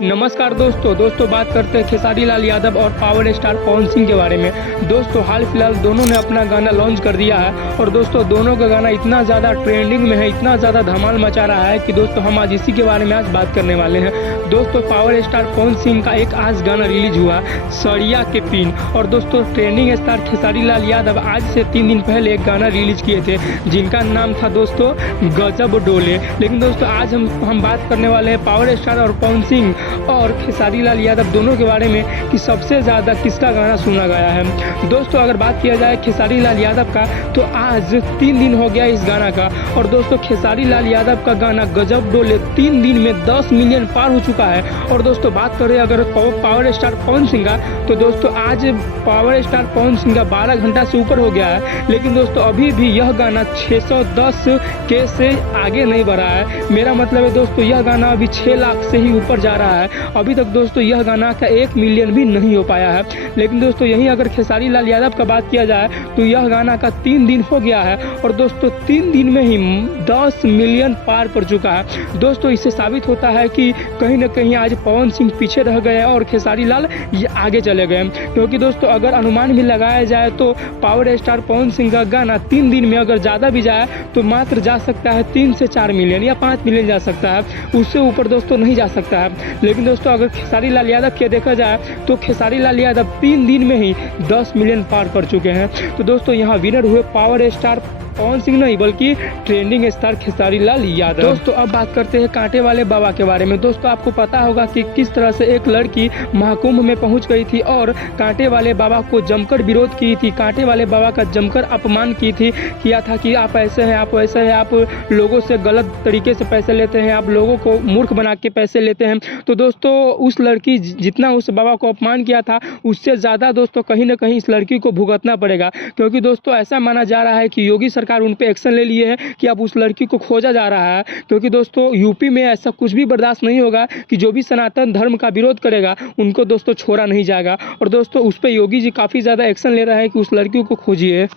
नमस्कार दोस्तों बात करते हैं खेसारी लाल यादव और पावर स्टार पवन सिंह के बारे में। दोस्तों हाल फिलहाल दोनों ने अपना गाना लॉन्च कर दिया है और दोस्तों दोनों का गाना इतना ज़्यादा ट्रेंडिंग में है, इतना ज़्यादा धमाल मचा रहा है कि दोस्तों हम आज इसी के बारे में आज बात करने वाले हैं। दोस्तों पावर स्टार पवन सिंह का एक आज गाना रिलीज हुआ सड़िया के पिन, और दोस्तों ट्रेंडिंग स्टार खेसारी लाल यादव आज से 3 दिन पहले एक गाना रिलीज किए थे जिनका नाम था दोस्तों गजब डोले। लेकिन दोस्तों आज हम बात करने वाले हैं पावर स्टार और पवन सिंह और खेसारी लाल यादव दोनों के बारे में कि सबसे ज़्यादा किसका गाना सुना गया है। दोस्तों अगर बात किया जाए खेसारी लाल यादव का तो आज 3 दिन हो गया इस गाना का, और दोस्तों खेसारी लाल यादव का गाना गजब डोले 3 दिन में 10 मिलियन पार हो चुका है। और दोस्तों बात करें अगर पावर स्टार पवन सिंह का तो दोस्तों आज पावर स्टार पवन सिंह का 12 घंटा से ऊपर हो गया है, लेकिन दोस्तों अभी भी यह गाना 610 के से आगे नहीं बढ़ा है। मेरा मतलब है दोस्तों यह गाना अभी 6 लाख से ही ऊपर जा रहा है। अभी तक दोस्तों यह गाना का 1 मिलियन भी नहीं हो पाया है। लेकिन दोस्तों यहीं अगर खेसारी लाल यादव का बात किया जाए तो यह गाना का 3 दिन हो गया है और दोस्तों 3 दिन में ही 10 मिलियन पार कर चुका है। दोस्तों इससे साबित होता है कि कहीं ना कहीं आज पवन सिंह पीछे रह गए और खेसारी लाल आगे चले गए, क्योंकि दोस्तों अगर अनुमान भी लगाया जाए तो पावर स्टार पवन सिंह का गाना 3 दिन में अगर ज़्यादा भी जाए तो मात्र जा सकता है 3 से 4 मिलियन या 5 मिलियन जा सकता है, उससे ऊपर दोस्तों नहीं जा सकता है। लेकिन दोस्तों अगर खेसारी लाल यादव के देखा जाए तो खेसारी लाल यादव 3 दिन में ही 10 मिलियन पार कर चुके हैं। तो दोस्तों यहाँ विनर हुए पावर स्टार पवन सिंह नहीं बल्कि ट्रेंडिंग स्टार खेसारी लाल यादव। दोस्तों अब बात करते हैं कांटे वाले बाबा के बारे में। दोस्तों आपको पता होगा कि किस तरह से एक लड़की महाकुंभ में पहुंच गई थी और कांटे वाले बाबा को जमकर विरोध की थी, कांटे वाले बाबा का जमकर अपमान किया था कि आप ऐसे हैं, आप वैसे हैं, आप लोगों से गलत तरीके से पैसे लेते हैं, आप लोगों को मूर्ख बना के पैसे लेते हैं। तो दोस्तों उस लड़की जितना उस बाबा को अपमान किया था उससे ज़्यादा दोस्तों कहीं ना कहीं इस लड़की को भुगतना पड़ेगा, क्योंकि दोस्तों ऐसा माना जा रहा है कि योगी सरकार उन पे एक्शन ले लिए है कि अब उस लड़की को खोजा जा रहा है। क्योंकि दोस्तों यूपी में ऐसा कुछ भी बर्दाश्त नहीं होगा कि जो भी सनातन धर्म का विरोध करेगा उनको दोस्तों छोड़ा नहीं जाएगा। और दोस्तों उस पे योगी जी काफ़ी ज़्यादा एक्शन ले रहे हैं कि उस लड़की को खोजिए।